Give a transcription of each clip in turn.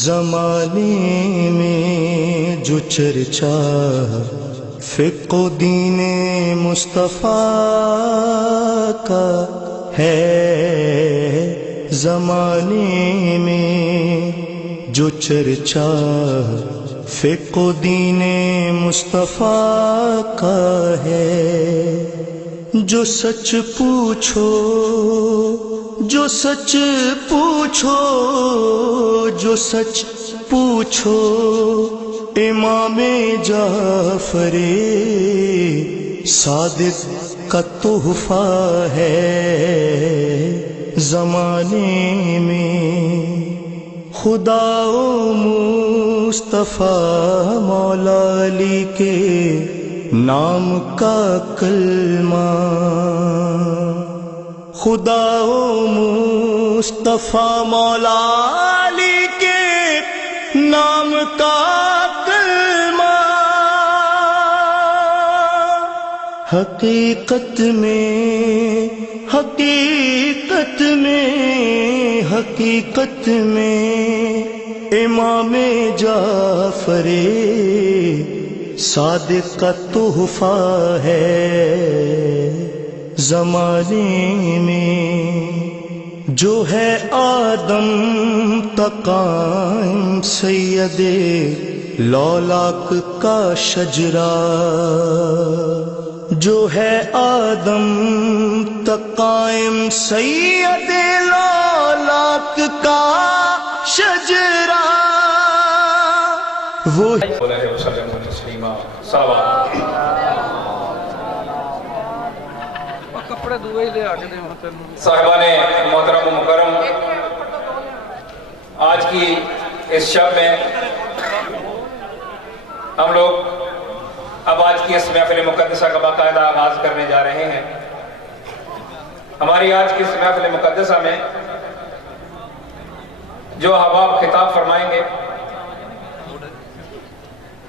زمانے میں جو چرچا فقہ و دین مصطفیٰ کا ہے، زمانے میں جو چرچا فقہ و دین مصطفیٰ کا ہے، جو سچ پوچھو جو سچ پوچھو جو سچ پوچھو امام جعفر صادق کا تحفہ ہے، زمانے میں خدا و مصطفیٰ مولا علی کے نام کا کلمہ، خدا و مصطفیٰ مولا علی کے نام کا کلمہ، حقیقت میں حقیقت میں حقیقت میں امام جعفر صادق کا تحفہ ہے، زمانے میں جو ہے آدم تقائم سید لولاک کا شجرہ، جو ہے آدم تقائم سید لولاک کا شجرہ، وہ صاحبان محترم و مکرم، آج کی اس شب میں ہم لوگ اب آج کی اس محفل مقدسہ کا باقاعدہ آغاز کرنے جا رہے ہیں۔ ہماری آج کی اس محفل مقدسہ میں جو احباب خطاب فرمائیں گے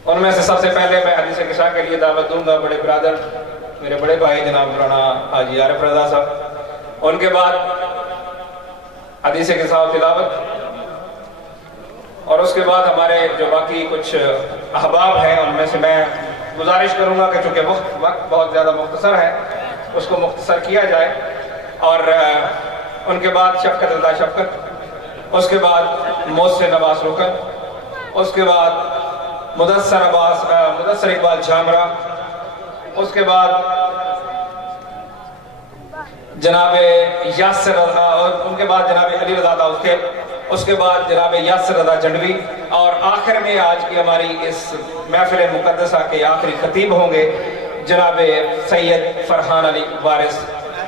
ان میں سے سب سے پہلے میں حدیث کشا کے لیے دعوت دوں گا بڑے برادر میرے بڑے بھائی جناب مولانا حاجی عارف رضا صاحب، ان کے بعد حدیث کشا و تلاوت، اور اس کے بعد ہمارے جو باقی کچھ احباب ہیں ان میں سے میں گزارش کروں گا کہ چونکہ وقت بہت زیادہ مختصر ہے اس کو مختصر کیا جائے، اور ان کے بعد شفقت اللہ شفقت، اس کے بعد محسن عباس رکن، اس کے بعد مدثر اقبال جھامرہ، اس کے بعد جناب یاسر رضا، اور ان کے بعد جناب علی رضا داؤد، اس کے بعد جناب یاسر رضا جنڈوی، اور آخر میں آج کی ہماری اس محفل مقدسہ کے آخری خطیب ہوں گے جناب سید فرحان علی وارث۔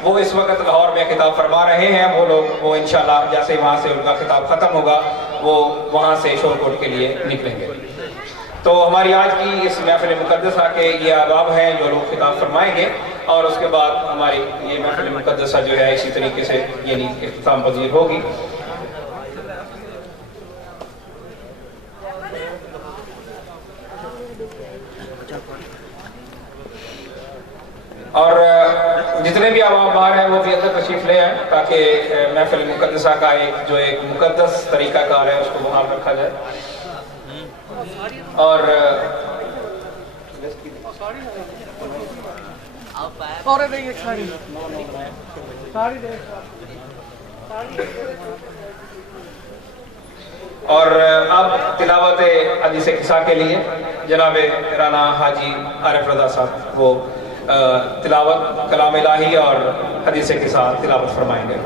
وہ اس وقت لاہور میں خطاب فرما رہے ہیں، وہ لوگ وہ انشاءاللہ جیسے وہاں سے ان کا خطاب ختم ہوگا وہ وہاں سے شور کوٹ کے لیے نکلیں گے۔ تو ہماری آج کی اس محفل مقدسہ کے یہ احباب ہیں جو لوگ خطاب فرمائیں گے، اور اس کے بعد ہماری یہ محفل مقدسہ جو ہے اسی طریقے سے یعنی اختتام پذیر ہوگی۔ اور جتنے بھی احباب باہر ہیں وہ بھی اندر تشریف لے آئیں تاکہ محفل مقدسہ کا ایک مقدس طریقہ کار ہے اس کو بحال رکھا جائے۔ اور اب تلاوت حدیث کسا کے لیے جناب رانا حاجی عارف رضا صاحب وہ تلاوت کلام الہی اور حدیث کسا تلاوت فرمائیں گے۔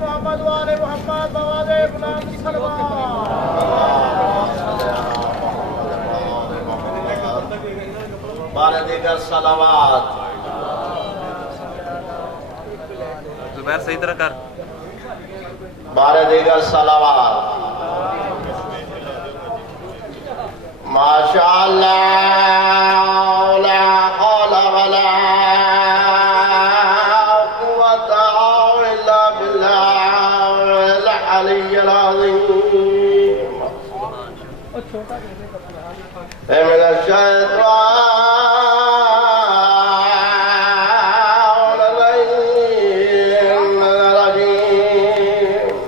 محمد وآل محمد بواد غلام بارہ دیگر صلوات۔ زبیر صحیح طرح کر، بارہ دیگر صلوات۔ ماشاءاللہ لا حول ولا العلي العظيم من الشيطان الرجيم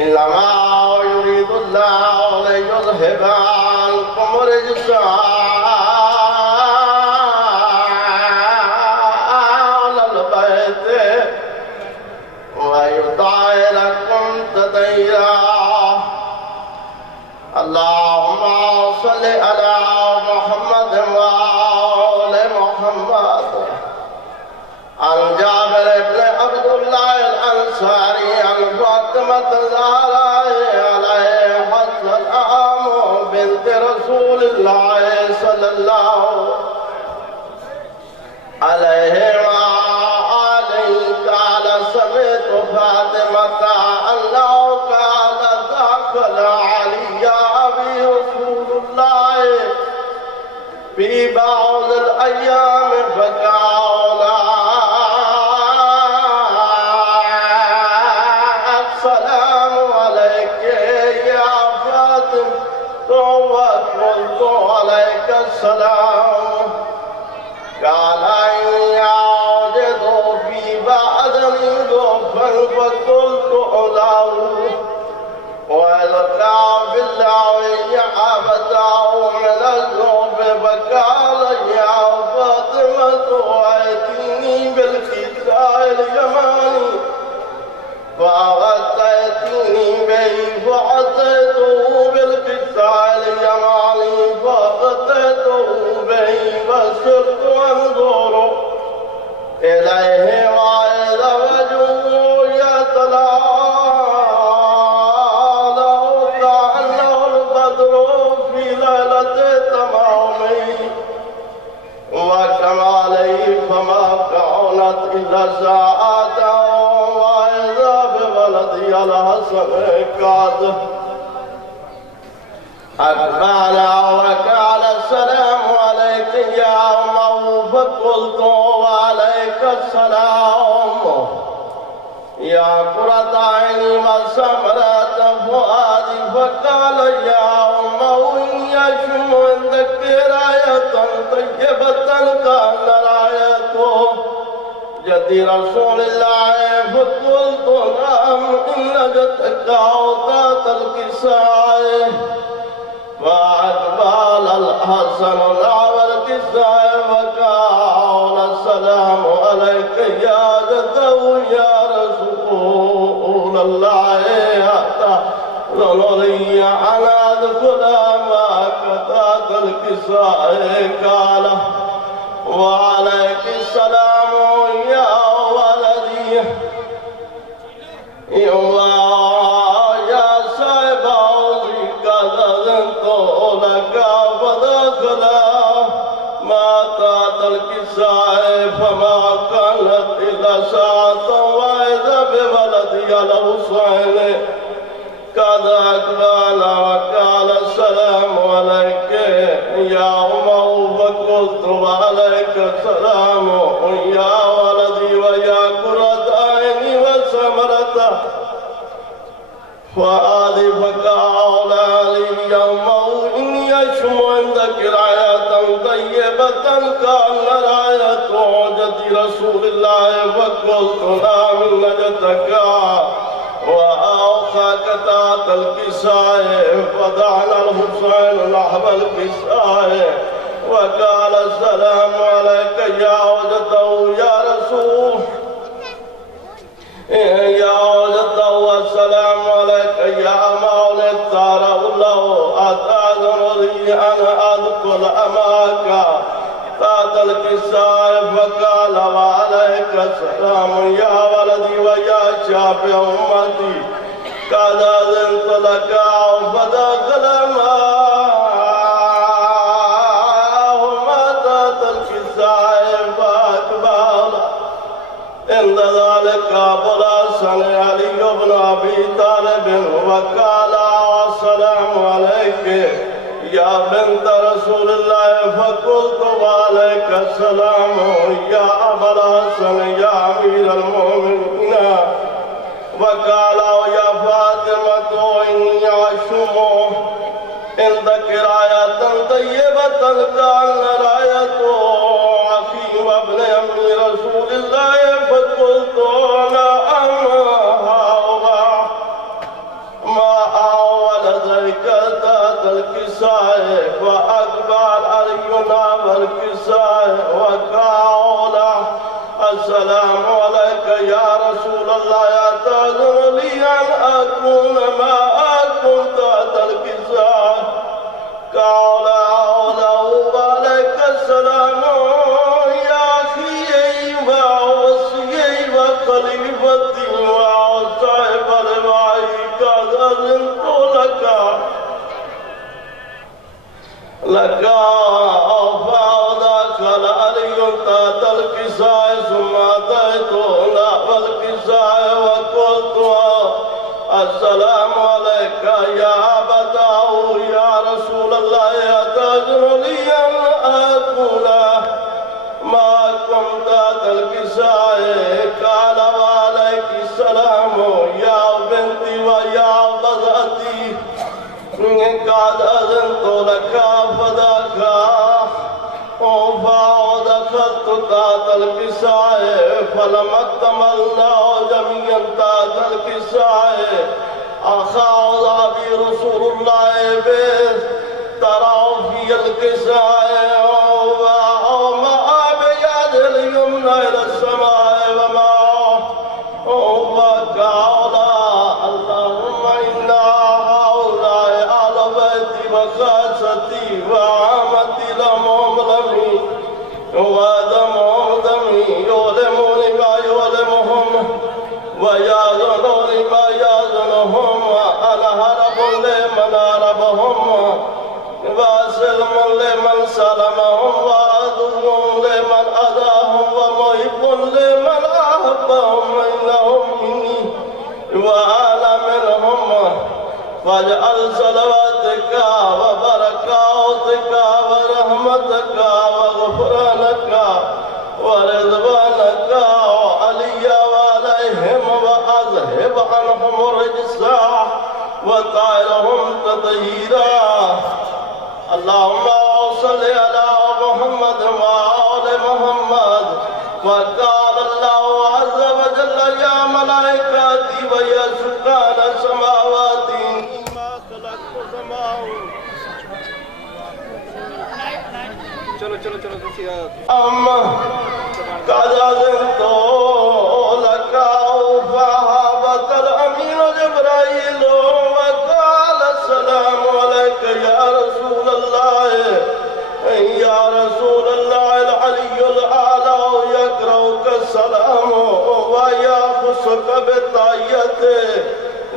إنما يريد الله ليذهب عنكم الرجس أهل البيت ويطهركم تطهيرا اللهم صل على محمد وآل محمد عن جابر بن عبد الله الأنصاري عن فاطمة الزهراء عليها السلام بنت رسول الله صلى الله عليه وآله قال سمعت فاطمة أنه قال دخل علي أبي رسول الله في بعض الأيام فقال السلام عليك يا فاطمة وقلت عليك السلام قال إن يوجد في بعض ضعفا فقلت له وألقى بالله يعبده من الذنوب فقال يا فاطمة أتيني بالكساء اليماني فأتيتني به فأتيته بالكساء اليماني فأتيته به فصرت أنظر إليه وإذا وجهه يتلاءى كأنه البدر في ليلة تمامه وكماله فما كانت إلا ساعة وإذا بولدي الحسن قد أقبل وقال السلام عليك يا أمه فقلت وعليك السلام يا قرة عيني وسمرة فؤادي فقال يا أمه إني أشم عندك راية طيبة كأن راية جد رسول الله فقلت نعم إنك تقعت الكساء فأقبل الحسن نحو الكساء وقال السلام عليك يا جده يا رسول الله حتى ظلني أن أدخل معك تحت الكساء قال وعليك السلام يا ولدي يا صاحب عوضي قد أذنت لك فدخل ما تحت الكساء فما كانت إلا ساعة وإذا بولدي الحسين قد أقبل وقال السلام عليك يا أمه فقلت وعليك السلام يا ولدي ويا قرة عيني وثمرة فؤادي فقال لي يومه إني أشم عندك راية طيبة كأن راية جد رسول الله فقلت نعم نجتك وأوخاك تحت الكساء فدعنا الحسين نحو الكساء وقال السلام عليك يا وجده يا رسول يا وجده والسلام عليك يا مولى الدار الله أتأذن لي أن أدخل معك تحت الكساء فقال وعليك السلام يا ولدي ويا شافع أمتي قد أذنت لك فدخل معهما تحت الكساء فأقبل عند ذلك أبو الحسن علي بن أبي طالب وقال السلام عليك يا بنت رسول الله فقلت وعليك السلام يا أبا الحسن يا أمير المؤمنين فقال يا فاطمة إني أشم عندك راية طيبة كأن راية أخي وابن أم رسول الله فقلت نعم هؤلاء ما أول ذلك تحت الكساء فأقبل علينا والكساء وقال السلام عليك يا رسول الله أتأذن لي أن أكون ما كنت تحت الكساء قال له وعليك السلام يا أخي ووصي وخليفتي وصاحب الوعي قد أذنت لك فدخل علي تحت الكساء ثم أتيت نحو الكساء وقلت السلام عليك يا أبتاه يا رسول الله أتأذن لي أن أكون ما كنت تحت الكساء قال وعليك السلام يا بنتي ويا بضعتي قد أذنت لك فدخلت تحت الكساء فلما اكتملنا جميعا تحت الكساء أخذ بي رسول الله بطرف الكساء ومع بيد اليمنى إلى السماء وقال اللهم إنا هؤلاء أهل بيتي وخاصتي وعامتي لهم لمي ودمهم دمي يؤلموني ما يؤلمهم ويأذنوني ما يأذنهم أنا هرب لمن هربهم وسلم لمن سلمهم وعدو لمن أذاهم ومحب لمن أحبهم إنهم مني وأنا منهم واجعل صلواتك وبركاتك ورحمتك وغفرانك ورضوانك علي وعليهم وأذهب عنهم الرجس وطهرهم تطهيرا اللهم صل على محمد وآل محمد وقال الله عز وجل يا ملائكتي ويا سكان السماوات ما خلقت سماوات چلو چلو چلو أما قد أذنت لك فهبط الأمين جبرائيل وقال السلام عليك يا رسول الله يا رسول الله العلي الأعلى يقرأك السلام ويخصك بالتحية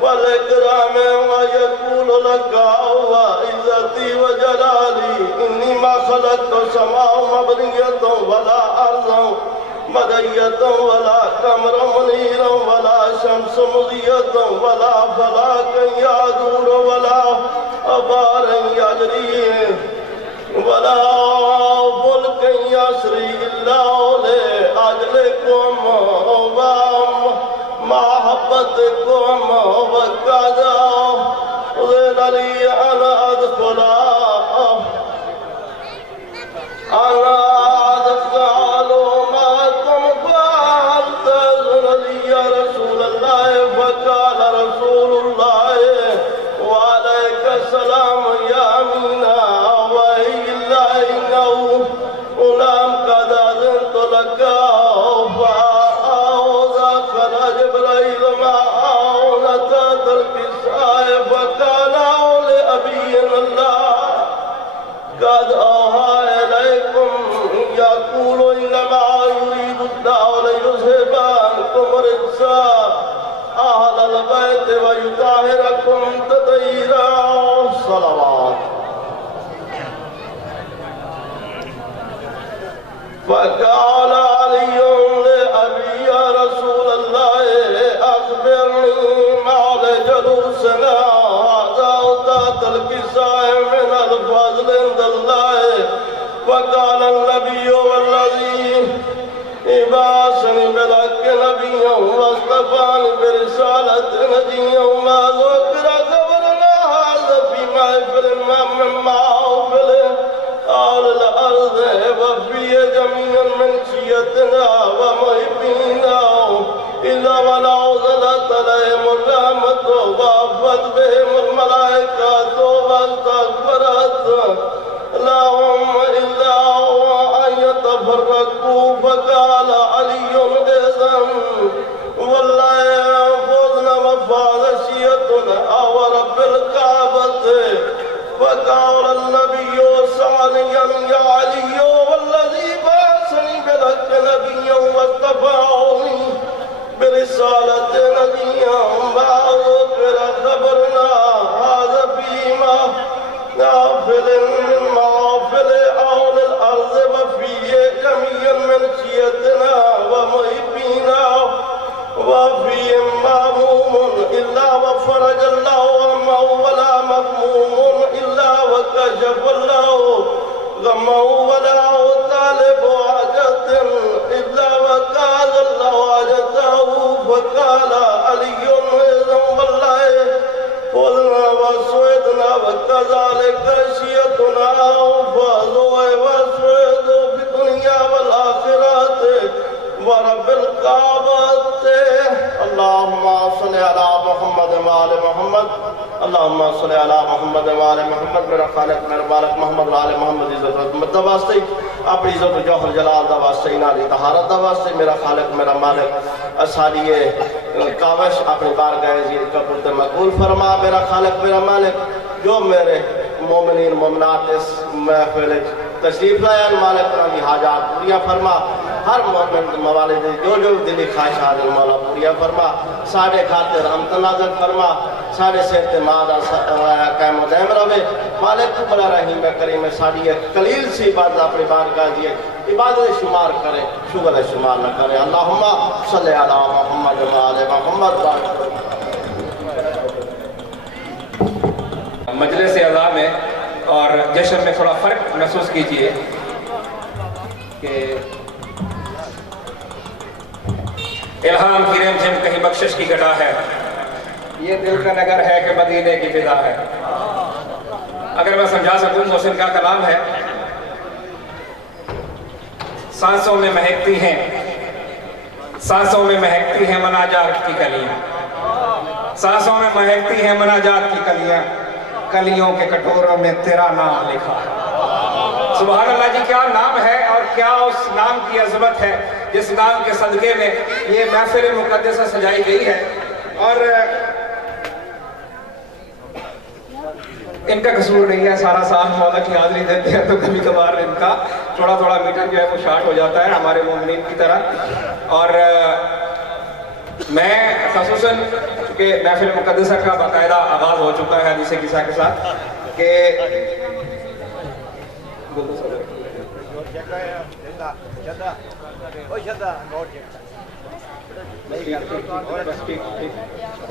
والإكرام ويقول لك وعزتي وجلالي إني ما خلقت سماء مبنية ولا أرض مدية ولا قمر منيرا ولا شمس مضية ولا فلاك يدور ولا أبار يجري ولا فلك يسري إلا لأجلكم ومحبتكم وكذا أذن لي أن أدخل معكم فأذن لي يا رسول الله فقال رسول الله وعليك السلام يا أمينة وإلا إنه غلام قد أذنت لك فأخذ جبريل معه تحت الكساء فقال لأبي الله قد أوحى إليكم يقول إنما يريد الله ليذهب عنكم الرجس أهل البيت ويطهركم تطهيرا صلوات فقال علي لأبي يا رسول الله أخبرني ما لجلوسنا هذا تحت الكساء من الفضل عند الله وقال النبي والذي إباسني بلك نبيا واصطفاني برسالة نجيا ما ذكر خبرنا هذا في محفل من محافل أهل الأرض وفي جميع من شيتنا ومحبينا إذا ونعوذلت عليهم الرحمة وعفت بهم الملائكة واستغفرت لهم إلا هو أن يتفرقوا فقال علي إذن والله يفوزنا وفاذشيتنا ورب الكعبة فقال النبي ثانيا يا علي والذي بعثني بلك نبيا واصطفاني برسالة نبيا وذكر خبرنا هذا فيما نافل من محافل أهل الأرض وفي جميع من شيتنا ومحبينا وفيهم مهموم إلا وفرج الله همه ولا مهموم إلا وكشف الله غمه ولا طالب حاجة إلا وكاد الله حاجته فقال علي إذن والله قلنا وسويدنا وكذلك شيتنا فازوا وسويدوا في الدنيا والآخرة ورب الكعبة اللهم صل على محمد وآل محمد اللهم صل على محمد وآل محمد میرا خالق میرا مالک محمد وآل محمد عزت رحمت دا واسطے اپنی عزت و جوہر جلال دا واسطے انالی طہارت دا واسطے میرا خالق میرا مالک اسالی کاوش اپنی بارگاہ عزیز قبول تے مقبول فرما میرا خالق میرا مالک جو میرے مومنین مومنات اس محفل تشریف لائے مالک کی حاجات پوریا فرما ہر مومن موالد جو دلی خواہشات مولا پوریا فرما ساڑھے خاطر رحمت نازل فرما ساڑھے صحت مادہ قائم و دائم رہے مالک بلا رحیم کریم ساڑھی قلیل سی عبادت اپنی بارگاہ دیئے عبادت شمار کرے شکر شمار نہ کرے اللہم صلی علی محمد و آل محمد مجلس اعزاز میں اور جشن میں تھوڑا فرق محسوس کیجئے کہ الہام کی ریم جھم کہیں بخشش کی گٹا ہے یہ دل کا نگر ہے کہ مدینے کی فضا ہے اگر میں سمجھا سکوں محسن کا کلام ہے سانسوں میں مہکتی ہیں سانسوں میں مہکتی ہیں مناجات کی کلیاں سانسوں میں مہکتی ہیں مناجات کی کلیاں کلیوں کے کٹوروں میں تیرا نام لکھا ہے سبحان اللہ جی کیا نام ہے اور کیا اس نام کی عظمت ہے جس نام کے صدقے میں یہ محفل مقدسہ سجائی گئی ہے اور ان کا قصور نہیں ہے سارا سال مولا کی حاضری دیتے ہیں تو کبھی کبھار ان کا تھوڑا تھوڑا میٹر جو ہے وہ شارٹ ہو جاتا ہے ہمارے مومنین کی طرح اور میں خصوصاً چونکہ محفل مقدسہ کا باقاعدہ آغاز ہو چکا ہے حدیث قصہ کے ساتھ کہ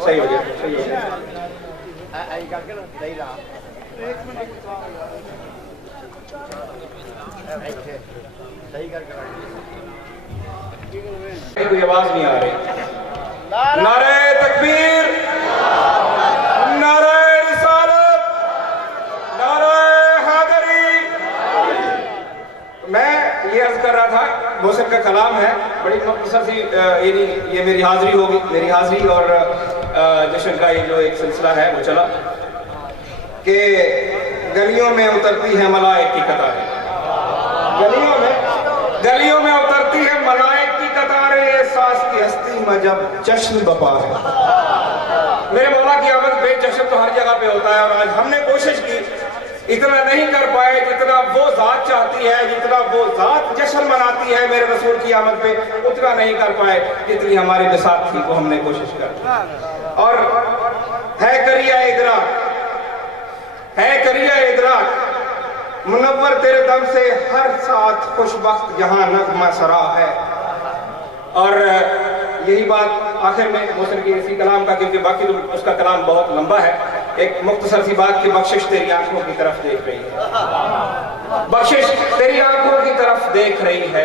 صحیح ہو گیا کوئی آواز نہیں آ رہی نعرہ تکبیر نعرہ رسالت نعرہ حیدری میں یہ عرض کر رہا تھا محسن کا کلام ہے بڑی مختصر سی یہ میری حاضری ہوگی میری حاضری اور جشن کا یہ جو ایک سلسلہ ہے وہ چلا کہ گلیوں میں اترتی ہے ملائک کی قطاریں گلیوں میں اترتی ہے ملائک کی قطاریں احساس کی ہستی میں جب جشن بپا ہے میرے مولا کی آمد بے جشن تو ہر جگہ پہ ہوتا ہے اور آج ہم نے کوشش کی اتنا نہیں کر پائے جتنا وہ ذات چاہتی ہے جتنا وہ ذات جشن مناتی ہے میرے رسول کی آمد پہ اتنا نہیں کر پائے جتنی ہماری بساط تھی وہ ہم نے کوشش کر اور ہے کریہ ادراک منور تیرے دم سے ہر ساتھ خوشبخت جہاں نغمہ سرا ہے اور یہی بات آخر میں محسن کی اسی کلام کا کیونکہ باقی تو اس کا کلام بہت لمبا ہے ایک مختصر سی بات کہ بخشش تیری آنکھوں کی طرف دیکھ رہی ہے بخشش تیری آنکھوں کی طرف دیکھ رہی ہے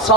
100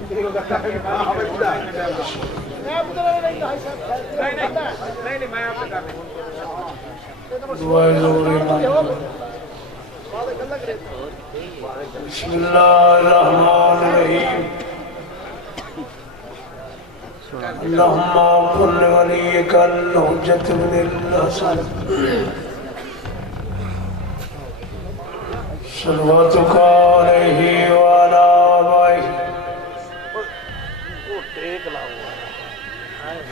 نہیں میں آپ سے کر بسم اللہ الرحمن الرحیم اللہم کن ولیک الحجت بن الحسن صلواتک علیہ وعلا آبائہ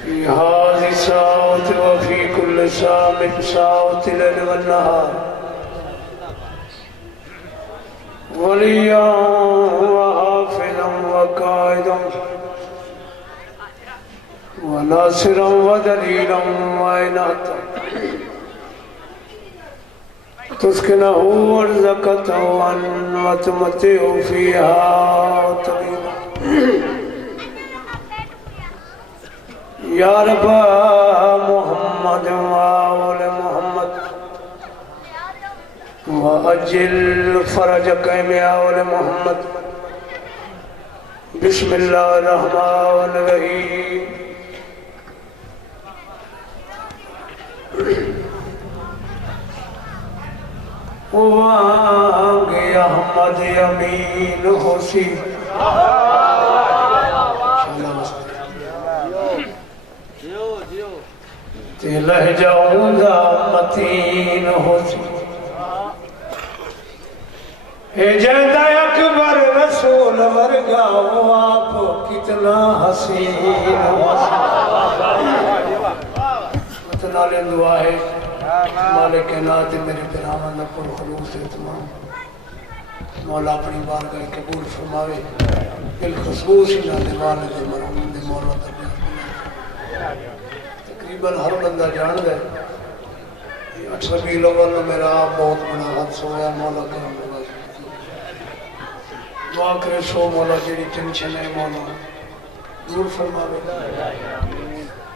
فی هذه الساعة وفي كل ساعة من ساعات الليل والنهار وليا وحافظا وقائدا وناصرا ودليلا وعناتا تسكنه ورزقته وتمتعه فيها طويلا یا رب محمد وآل محمد وأجل فرجك يا آل محمد بسم الله الرحمن الرحيم وانگ احمد امین ہوسی تے لہجاؤں گا متین ہوسی اے جیدہ اکبر رسول ورگا وہ آپ کتنا حسین ہوسی اتنا لیں دعا ہے مالک نات میرے پیرامن پر خلوص اتمام مولا اپنی بارگاہ قبول فرماوے بالخصوص انہاں والد مرحوم دے مولا درجات تقریباً ہر بندہ جان گئے 8 ربیع الاول میرا بہت بڑا حادثہ ہوا مولا کرم ہوگا دعا کرے سو مولا جیڑی ٹینشن ہے مولا دور فرماوے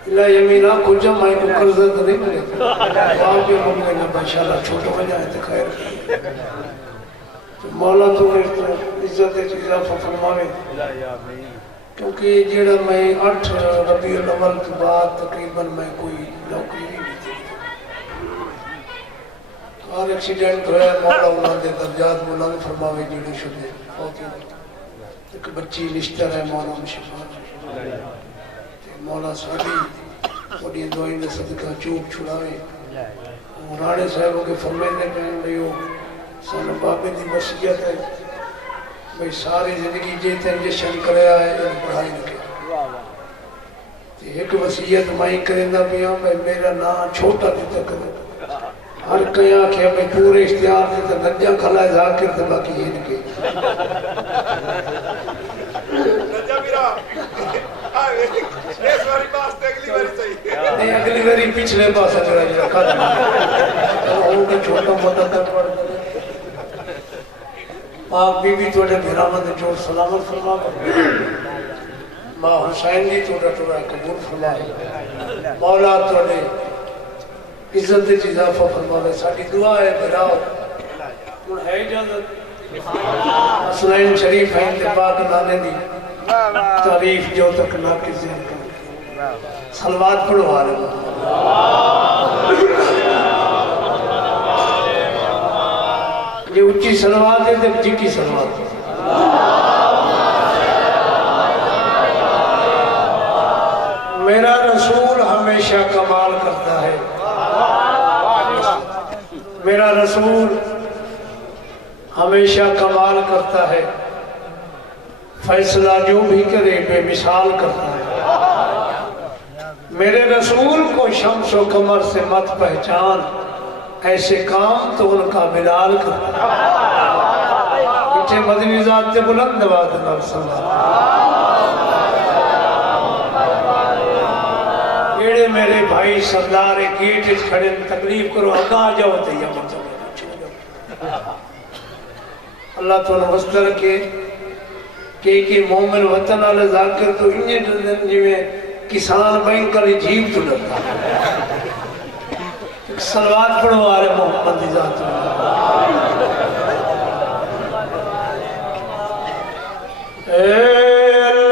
اللہ یمینہ کو جمع کو قرضت نہیں ملے آپ کے ممکن ہے انشاءاللہ چھوٹا ہو جائے تو خیر مولا تو عزت اضافہ فرماوے کیونکہ جیڑا میں 8 ربیع الاول کے بعد تقریباً میں کوئی نوکری نہیں تھی اور ایکسیڈنٹ ہویا مولا انہوں نے درجات بلند فرماوے جیڑے شدے ایک بچی نشتر ہے مولا مشفا مولا ساڑی بڑی دعائیں نے صدقہ چوب چھڑاوے رانے صاحبوں کے فرمینے کہیں بھئیو سانو بابے دی وصیت ہے بھئی ساری زندگی جیتے ہیں جشن کرے آئے ان پڑھائی نکے ایک وصیت مائیں کریں دا بھی ہاں بھئی میرا نام چھوٹا دیتا کرے ہر کیا کہ ہمیں پورے اختیار دیتا نجا کھلائے ذاکر تو باقی یہ نکے نجا میرا اس باری پاس تے اگلی باری صحیح نہیں اگلی باری پچھلے پاس جڑا جڑا کھا دیں وہ کہ چھوٹا موٹا تک پڑھ آپ بی بی توڑے بھرامت جوڑ سلامت فرما ماں حسین دی توڑا توڑا قبول فرما مولا توڑے عزت اضافہ فرما ساڑی دعا ہے بھراؤ ان ہے اجازت حسنین شریف ہے انتباق نانے دی تعریف جو تک نہ کسی نے صلوات پڑھو آرہے یہ اچھی صلوات ہے تو جی کی صلوات ہے میرا رسول ہمیشہ کمال کرتا ہے میرا رسول ہمیشہ کمال کرتا ہے فیصلہ جو بھی کرے بے مثال کرتا ہے میرے رسول کو شمس و قمر سے مت پہچان ایسے کام تو ان کا بلال کرتا ہے پیچھے مدنی ذات تے بلند آواز نہ سنا ایڑے میرے بھائی سردار گیٹ اس کھڑے تکلیف کرو آگا آ جاؤ تے یا مطلب اللہ تو نوستر کے کہ مومن وطن آلہ ذاکر تو انہیں دن جی میں کسان بینک کلی جیب تو ڈرتا صلوات پڑھو آرے محمد دی ذات اے اللہ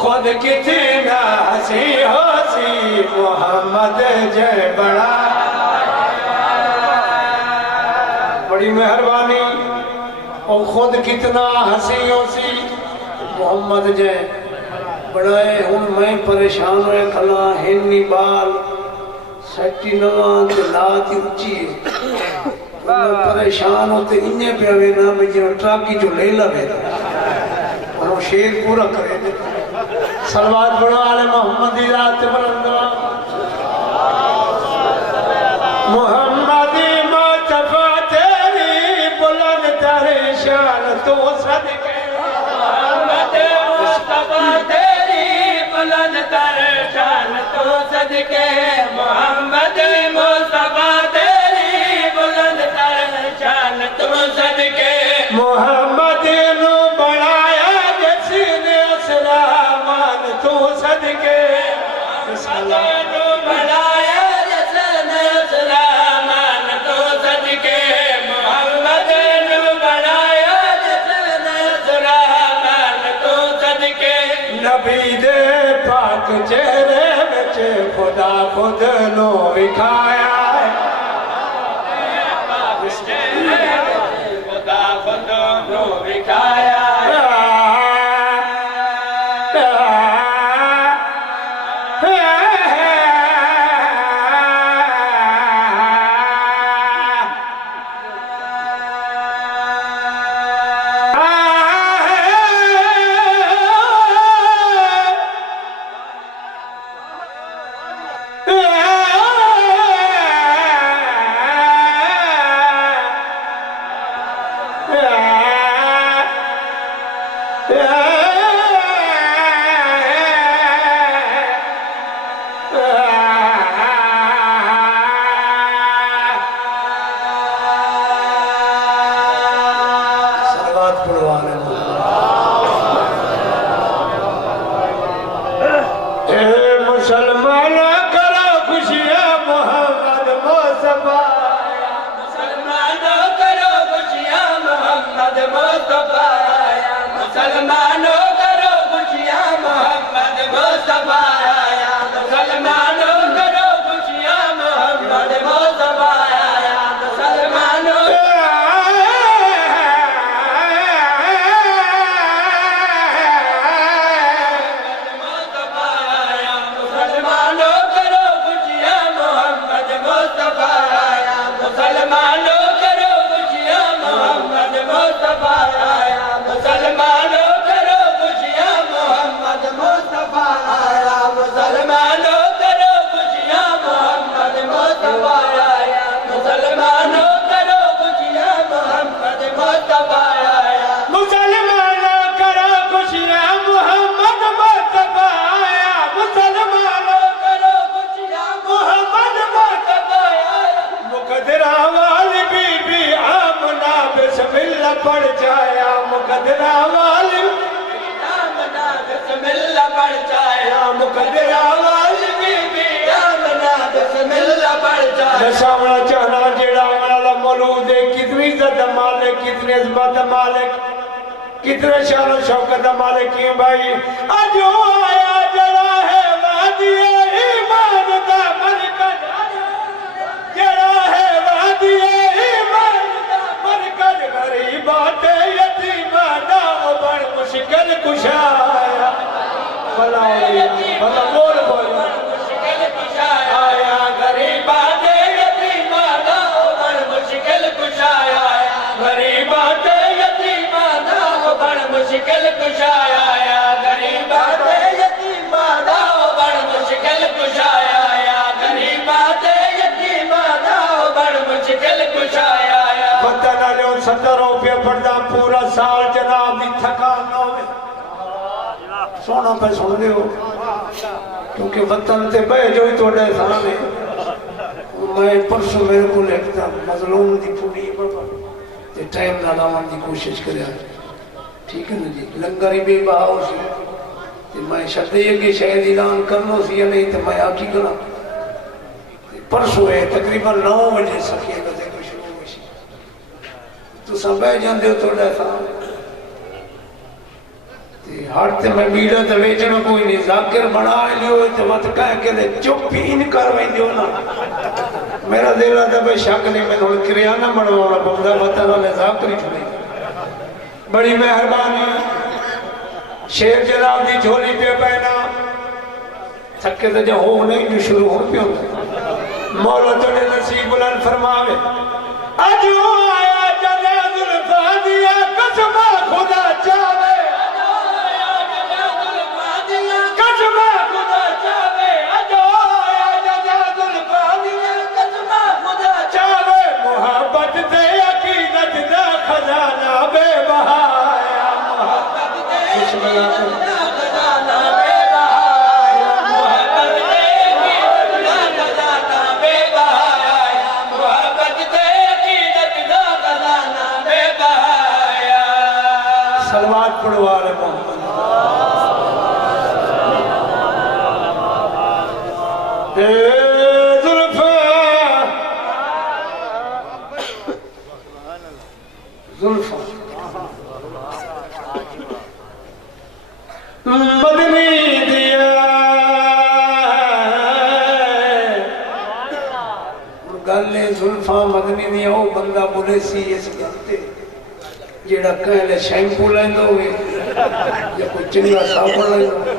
خود کتنا ہنسی ہوسی محمد جے بڑا بڑی مہربانی او خود کتنا ہنسی ہوسی محمد جے بڑائے ہوں میں پریشان ہوئے کھلا ہنی بال سیٹی نوان تے لاتی اچھی ہے میں پریشان ہوتے انہیں پہ آوے نا میں جو ٹراکی جو لے لگے اور وہ شیر پورا کرے دے صلوات بڑھو آل محمدی ذات بلندہ محمدی مصطفیٰ تیری بلند تر شان تو صدقے محمد مصطفیٰ تیری بلند تر شان تو صدقے محمد مصطفیٰ تیری بلند تر شان تو صدقے محمد نو بڑھایا جس نے اسلامان تو صدقے محمد نو بڑھایا جس نے اسلامان تو صدقے محمد نو بڑھایا جس نے اسلامان تو صدقے نبی دے پاک چہرے وچ خدا خود نو وکھایا خدا خود نو وکھایا پڑ جایا مقدرہ والی آمنا بسم اللہ پڑ جایا مقدرہ والی بی بی آمنا بسم اللہ پڑ جایا سامنا چاہنا جیڑا والا مولود ہے کتنی عزت مالک کتنی عظمت مالک کتنے شان و شوکت مالک ہیں بھائی اجو آیا جڑا ہے وادی ایمان دا مرکز جڑا ہے وادی غریبات یتیمانہ بڑ مشکل کشایا بلا بول مشکل کشایا آیا غریبات یتیمانہ بڑ مشکل کشایا غریبات یتیمانہ بڑ مشکل کشایا غریبات یتیمانہ بڑ مشکل کشایا غریبات یتیمانہ بڑ مشکل کشایا پتہ نہ لے 70 روپے پڑھدا پورا سال جناب دی تھکان نہ ہوئے سونا پہ سن لے ہو کیونکہ وطن تے بے جو ہی توڑے سامنے میں پرسوں میرے کو لکھتا مظلوم دی پوری بابا تے ٹائم نہ لاؤن دی کوشش کریا ٹھیک ہے نا جی لنگری بے بہاؤ سی تے میں شدے کہ شاید اعلان کرنا سی یا نہیں تے میں آکی کرا پرسوں ہے تقریباً 9 بجے سکیے گا دیکھو شروع ہوئی تو سب بے جاندے ہو توڑے سامنے ہر تے میں بیڑا تے ویچنا کوئی نہیں ذاکر بنا لیو تے مت کہہ کے دے چپ ہی نہیں کر ویندیو نا میرا دل آتا بھائی شک نہیں میں ہن کریانہ بنوانا بندہ متا والے ذاکر ہی چھوڑی بڑی مہربانی شیر جناب دی جھولی پہ پہنا تھکے تے جو ہو نہیں جو شروع ہو پہ مولا تو نے نصیب بلند فرماوے اجو آیا جدے ذوالفقار دیا قسمہ خدا چاہے سلوات پڑھوا رہے محمد زلفا مدنی دیا گلے زلفا مدنی دیا وہ بندہ بولے سی اس گلتے جیڑا کہلے شیمپو لیندو ہوئے یا کوئی چنگا صابن لیندو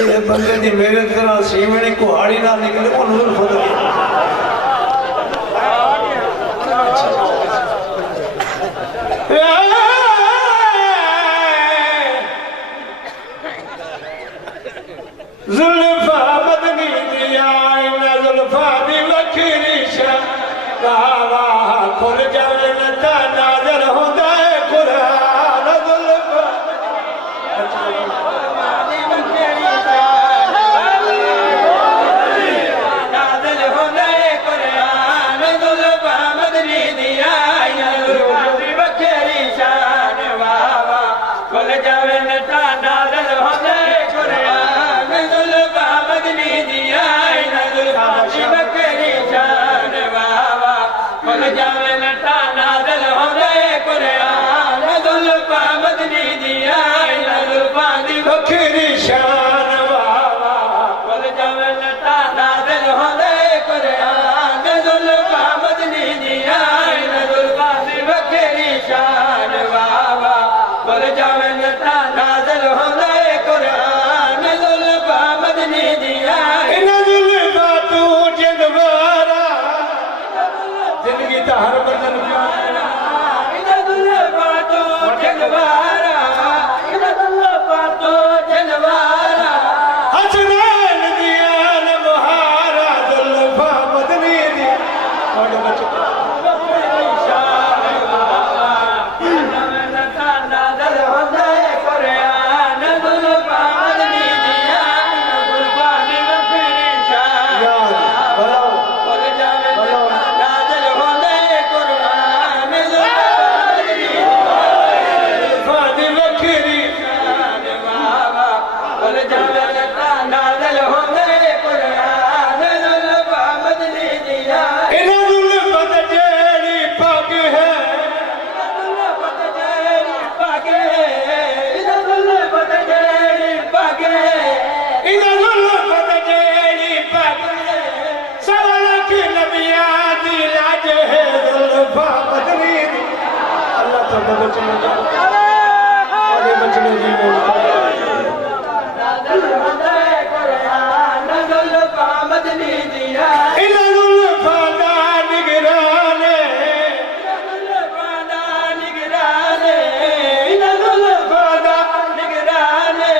یہ بندے دی میرے طرح سیمنی کو ہاڑی نہ نکلے وہ نظر فضل زلفا مدنی دیا زلفا دی وکھری شاہ کہا کھل جاوے نتا نازل ہوندہ ہے قرآن زلفا نازل ہوندہ ہے قرآن زلفا مدنی دیا زلفا دی وکھری شاہ واوا کھل جاوے نتا نازل ہوندہ ہے قرآن زلفا مدنی دیا زلفا دی وکھری شاہ واوا کھل جاوے نتا نازل ہوندے قرآن زلفا مدنی دیا زلفا دی وکھری شان واوا کھل جاوے نتا نازل ہوندے قرآن زلفا مدنی دیا زلفا دی وکھری شان واوا کھل جاوے نتا نازل ہوندے قرآن زلفا مدنی دیا زلفا تو جنوارا زندگی تا ہر بدن پیارا ادھر زلفا تو جنوارا ادھر زلفا تو جنوارا حسنین دیان مہارا زلفا مدنی دی اور بچے شان بابا نتا نازل ہوندے قرآن زلفا مدنی دیا زلفا دی وکھری شان کھل جاوے نازل ہوندے قرآن زلفا دی وکھری شان بابا کھل جاوے نتا نازل ہوندے قرآن زلفا مدنی دیا انہاں زلفا تے جیڑی پاک ہے زلفا تے جیڑی پاک ہے انہاں زلفا تے جیڑی پاک ہے انہاں زلفا تے جیڑی پاک ہے سوا لکھ نبیاں دی لاج ہے زلفا مدنی دی اللہ تعالیٰ بچنے جا آگے بچنے جی نازل ہوندے قرآن زلفا مدنی دیا انہاں زلفا دا نگرانے زلفا دا نگرانے انہاں زلفا دا نگرانے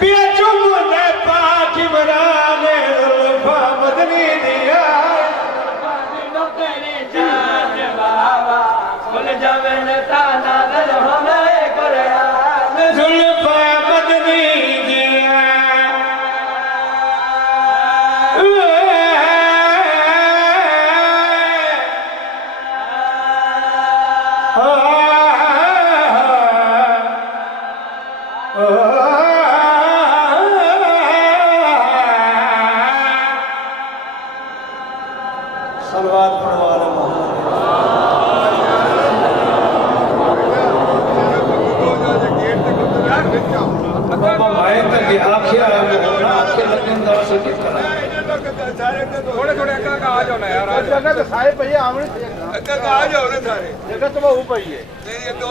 پیا چومدے پاک عمرانے زلفا مدنی دیا کھل جاوے نتا نازل ہوندے قرآن زلفا مدنی دیا صلوات پڑھوا رہے محمد گیٹ بابا بھائی تک آخیا آخر لگن دا سکے تھوڑے تھوڑے اکا کا آ جاؤ نا یار جگہ تو سائے پہ آمنے اکا کا آ جاؤ نا سارے جگہ تو وہ پہ ہے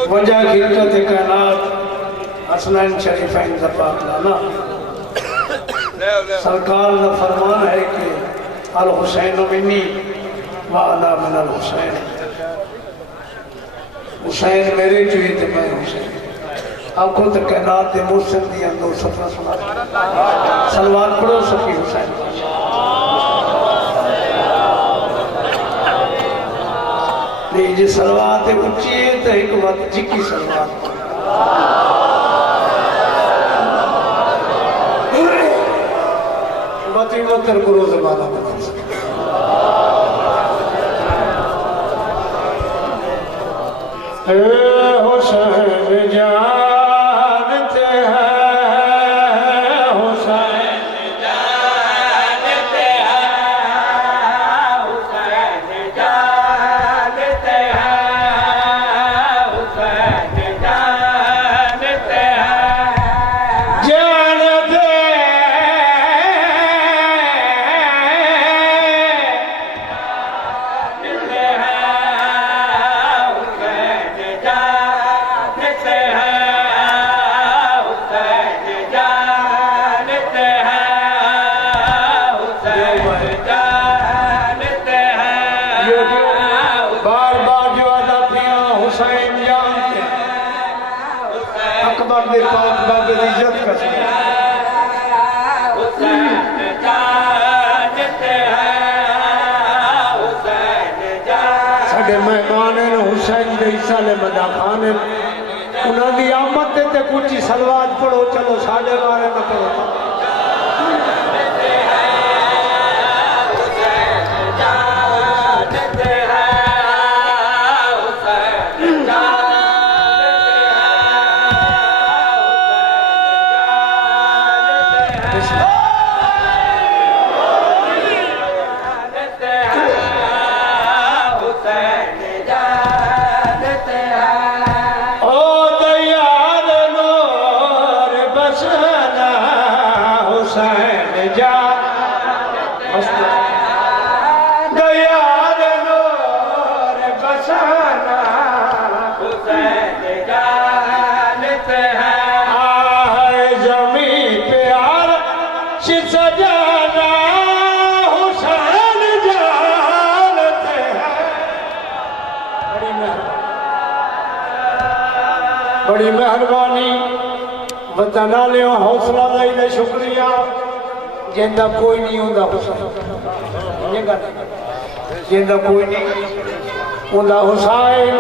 وجہ حقیقت کائنات حسنین شریفین کا پاک لانا سرکار کا فرمان ہے کہ الحسین منی وعلا من الحسین حسین میرے جو ہی تو میں حسین آپ کو تو کائنات دے محسن دی اندر سفر سنا سلوات پڑھو سکی حسین نہیں جی سلوات اچھی ہے تو ایک وقت جکی سلوات بطی مطر کرو زمانہ بنا سکتا حسین جانتے ہیں حسین جانتے ہیں حسین جانتے ہیں حسین جانتے ہیں جانتے مدا خان انہوں نے آمد تے کچھ سلوات پڑھو چلو ساڑھے بارے نہ پڑھو بڑی مہربانی بتانا لے حوصلہ دائی دے شکریہ جندہ کوئی نہیں ہوندہ حسین جندہ کوئی نہیں ہوندہ حسین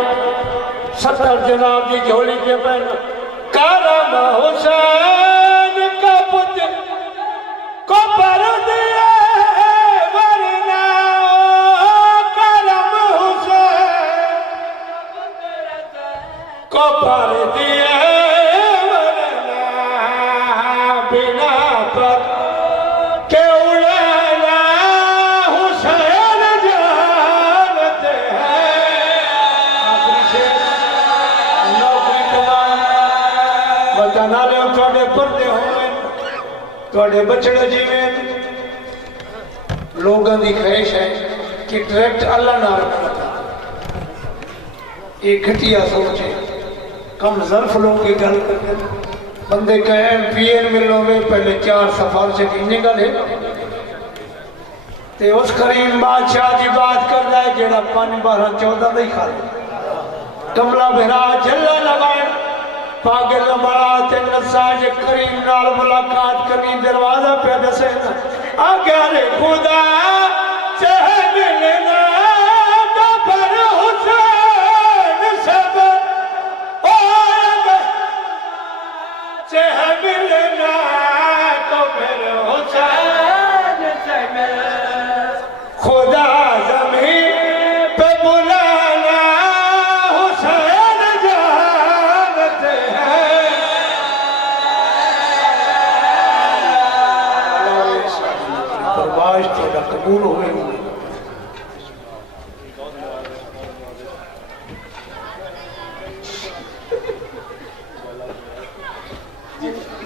70 جناب دی جھولی کے پہنا کرم حسین کا پتر کو پر دیا ورنہ کرم حسین کو پر دیا ورنہ بنا پر کہ اڑانا حسین جانتے ہیں آخری شیر نوکری تمام بتانا لے تھوڑے پردے ہوئے تھوڑے بچڑے جیویں لوگوں دی خواہش ہے کہ ڈائریکٹ اللہ نہ رکھتا ایک گھٹیا سوچے کم ظرف لوگ کی گل کرتے بندے کا ایم پی این ملو میں پہلے 4 سفار سے کینے گا لے تے اس کریم بادشاہ جی بات کر رہا ہے جیڑا 5 12 14 دے کھا لے کملا بہرا جلہ لگائے پاگل بڑا تے نساج کریم نال ملاقات کرنی دروازہ پہ دسے آگیا رے خدا چاہے ملنا تو پر حسین سب چاہے ملنا تو پھر حسین سب خدا زمین پہ بلانا حسین جانتے ہیں فرمائش تو قبول ہو جی